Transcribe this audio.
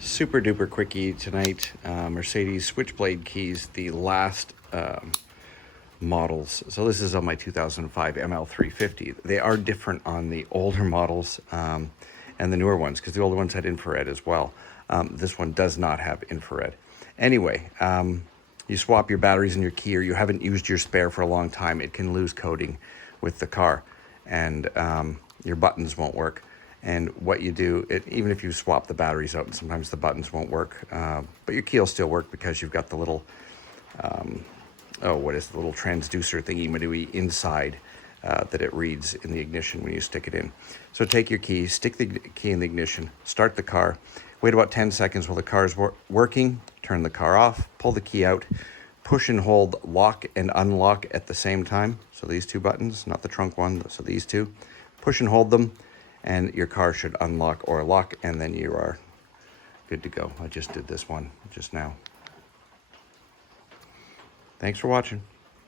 Super duper quickie tonight. Mercedes switchblade keys, the last models. So this is on my 2005 ML350. They are different on the older models and the newer ones, because the older ones had infrared as well. This one does not have infrared. Anyway, you swap your batteries in your key, or you haven't used your spare for a long time, it can lose coding with the car, and your buttons won't work. And what you do, even if you swap the batteries out, and sometimes the buttons won't work, but your key will still work because you've got the little, what is the little transducer thingy-madooey inside that it reads in the ignition when you stick it in. So take your key, stick the key in the ignition, start the car, wait about 10 seconds while the car is working, turn the car off, pull the key out, push and hold lock and unlock at the same time. So these two buttons, not the trunk one, so these two. Push and hold them, and your car should unlock or lock, and then you are good to go. I just did this one just now. Thanks for watching.